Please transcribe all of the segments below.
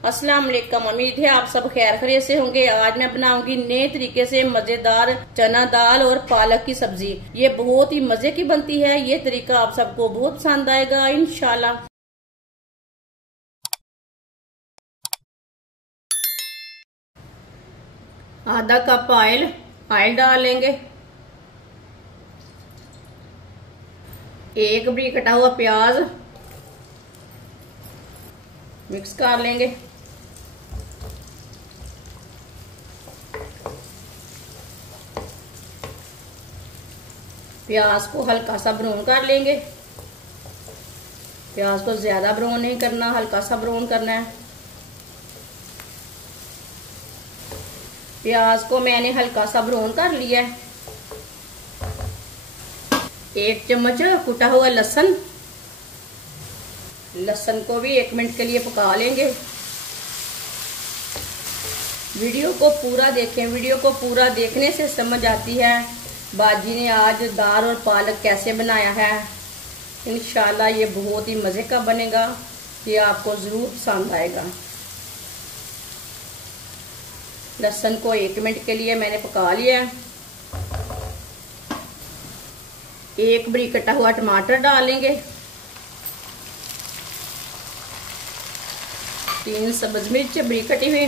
अस्सलाम वालेकुम। उम्मीद है आप सब खैर खैरियत से होंगे। आज मैं बनाऊंगी नए तरीके से मजेदार चना दाल और पालक की सब्जी। ये बहुत ही मजे की बनती है। ये तरीका आप सबको बहुत पसंद आएगा इंशाल्लाह। आधा कप ऑयल डाल लेंगे। एक बड़ी कटा हुआ प्याज मिक्स कर लेंगे। प्याज को हल्का सा ब्राउन कर लेंगे। प्याज को ज्यादा ब्राउन नहीं करना, हल्का सा ब्राउन करना है। प्याज को मैंने हल्का सा ब्राउन कर लिया है। 1 चम्मच कुटा हुआ लहसुन को भी 1 मिनट के लिए पका लेंगे। वीडियो को पूरा देखें। वीडियो को पूरा देखने से समझ आती है बाजी ने आज दाल और पालक कैसे बनाया है। इंशाल्लाह ये बहुत ही मजे का बनेगा। ये आपको जरूर पसंद आएगा। लहसुन को 1 मिनट के लिए मैंने पका लिया है। 1 बड़ी कटा हुआ टमाटर डालेंगे। 3 सब्ज मिर्च बड़ी कटी हुई।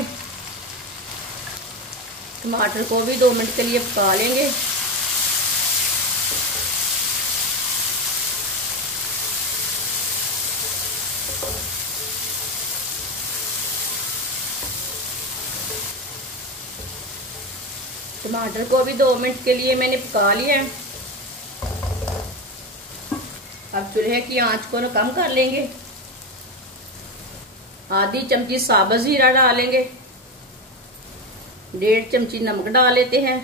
टमाटर को भी 2 मिनट के लिए पका लेंगे। टमाटर को भी 2 मिनट के लिए मैंने पका लिया है। अब चूल्हे की आंच को कम कर लेंगे। आधी चमची साबुत जीरा डालेंगे। 1.5 चमची नमक डाल लेते हैं।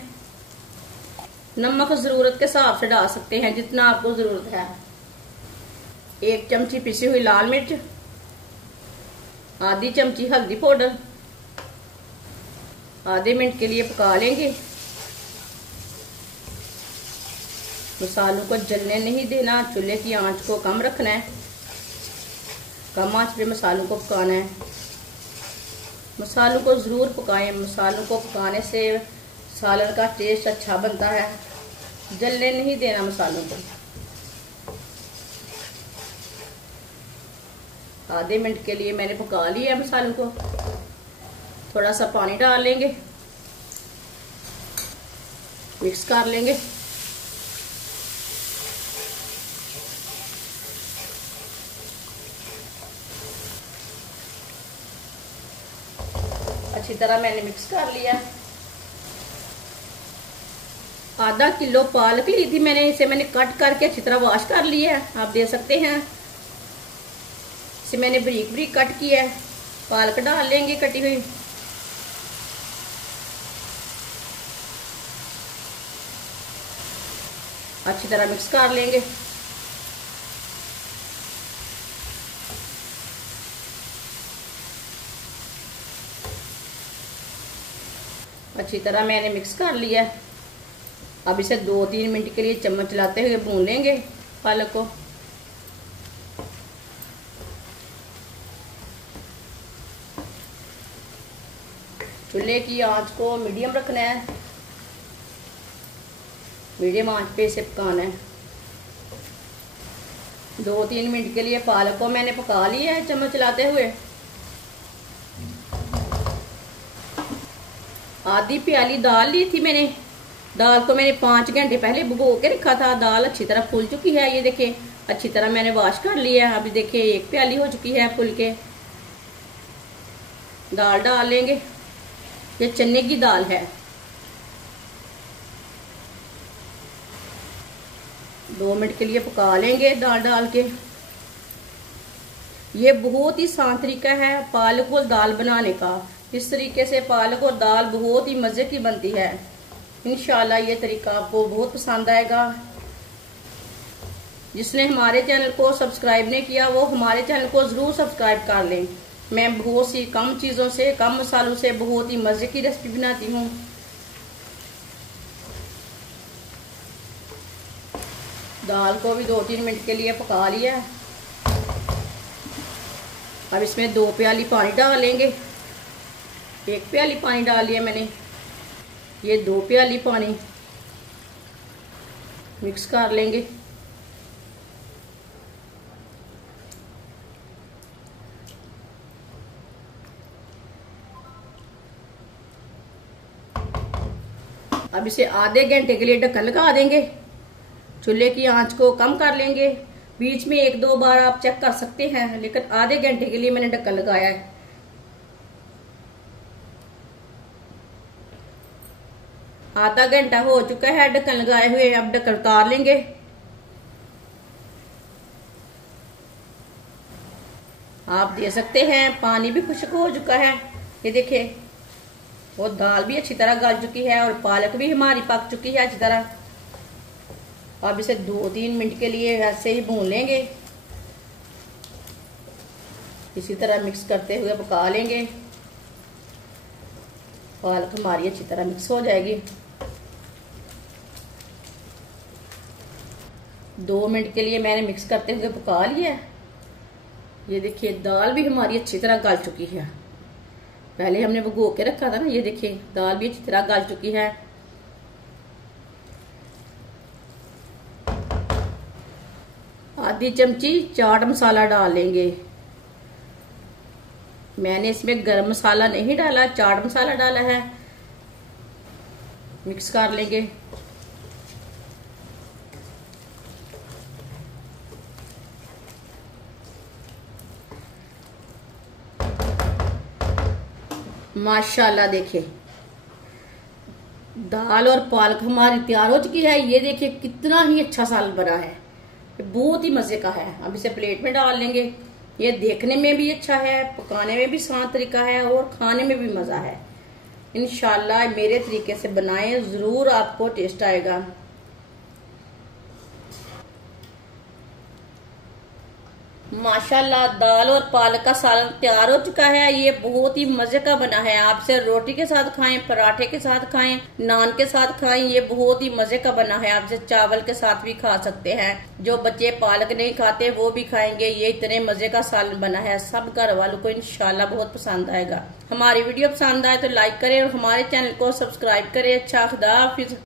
नमक जरूरत के हिसाब से डाल सकते हैं जितना आपको जरूरत है। 1 चमची पिसी हुई लाल मिर्च, आधी चमची हल्दी पाउडर। आधे मिनट के लिए पका लेंगे। मसालों को जलने नहीं देना, चूल्हे की आंच को कम रखना है। कम आंच पे मसालों को पकाना है। मसालों को जरूर पकाएं। मसालों को पकाने से सालन का टेस्ट अच्छा बनता है। जलने नहीं देना मसालों को। आधे मिनट के लिए मैंने पका लिया है मसालों को। थोड़ा सा पानी डाल लेंगे, मिक्स कर लेंगे। अच्छी तरह मैंने मिक्स कर लिया। आधा किलो पालक ली थी मैंने। इसे मैंने कट करके अच्छी तरह वॉश कर लिया है। आप देख सकते हैं इसे मैंने बारीक बारीक कट किया है। पालक डाल लेंगे कटी हुई। अच्छी तरह मिक्स कर लेंगे। अच्छी तरह मैंने मिक्स कर लिया। अब इसे 2-3 मिनट के लिए चम्मच चलाते हुए भून लेंगे पालक को। चूल्हे की आंच को मीडियम रखना है। मीडियम आंच पे इसे पकाना है। 2-3 मिनट के लिए पालक को मैंने पका लिया है चम्मच चलाते हुए। आधी प्याली दाल ली थी मैंने। दाल को मैंने 5 घंटे पहले भिगो के रखा था। दाल अच्छी तरह फूल चुकी है। ये देखिए अच्छी तरह मैंने वॉश कर लिया है। अभी देखिए 1 प्याली हो चुकी है फूल के। दाल डाल लेंगे। ये चने की दाल है। 2 मिनट के लिए पका लेंगे दाल डाल के। ये बहुत ही आसान तरीका है पालक और दाल बनाने का। इस तरीके से पालक और दाल बहुत ही मजे की बनती है। इंशाल्लाह ये तरीका आपको बहुत पसंद आएगा। जिसने हमारे चैनल को सब्सक्राइब नहीं किया वो हमारे चैनल को जरूर सब्सक्राइब कर लें। मैं बहुत सी कम चीजों से, कम मसालों से बहुत ही मजे की रेसिपी बनाती हूँ। दाल को भी 2-3 मिनट के लिए पका लिया। अब इसमें 2 प्याली पानी डालेंगे। 1 प्याली पानी डाल लिया मैंने, ये 2 प्याली पानी मिक्स कर लेंगे। अब इसे आधे घंटे के लिए ढक्कन लगा देंगे। चूल्हे की आंच को कम कर लेंगे। बीच में 1-2 बार आप चेक कर सकते हैं, लेकिन आधे घंटे के लिए मैंने ढक्कन लगाया है। आधा घंटा हो चुका है ढक्कन लगाए हुए। अब ढक्कन उतार लेंगे। आप देख सकते हैं पानी भी खुश्क हो चुका है। ये देखिए, वो दाल भी अच्छी तरह गल चुकी है और पालक भी हमारी पक चुकी है अच्छी तरह। अब इसे 2-3 मिनट के लिए ऐसे ही भून लेंगे। इसी तरह मिक्स करते हुए पका लेंगे। पालक हमारी अच्छी तरह मिक्स हो जाएगी। 2 मिनट के लिए मैंने मिक्स करते हुए पका लिया। ये देखिए, दाल भी हमारी अच्छी तरह गल चुकी है। पहले हमने भिगो के रखा था ना, ये देखिए दाल भी अच्छी तरह गल चुकी है। आधी चमची चाट मसाला डाल लेंगे। मैंने इसमें गरम मसाला नहीं डाला, चाट मसाला डाला है। मिक्स कर लेंगे। माशाल्लाह देखिए, दाल और पालक हमारी तैयार हो चुकी है। ये देखिए कितना ही अच्छा सालन बना है, बहुत ही मजे का है। अब इसे प्लेट में डाल लेंगे। ये देखने में भी अच्छा है, पकाने में भी आसान तरीका है और खाने में भी मजा है। इंशाल्लाह मेरे तरीके से बनाएं, जरूर आपको टेस्ट आएगा। माशाल्लाह दाल और पालक का सालन तैयार हो चुका है। ये बहुत ही मजे का बना है। आप इसे रोटी के साथ खाएं, पराठे के साथ खाएं, नान के साथ खाएं। ये बहुत ही मजे का बना है। आप इसे चावल के साथ भी खा सकते हैं। जो बच्चे पालक नहीं खाते वो भी खाएंगे। ये इतने मजे का सालन बना है, सब घर वालों को इंशाल्लाह बहुत पसंद आएगा। हमारी वीडियो पसंद आए तो लाइक करें और हमारे चैनल को सब्सक्राइब करें। अच्छा, खुदा हाफिज।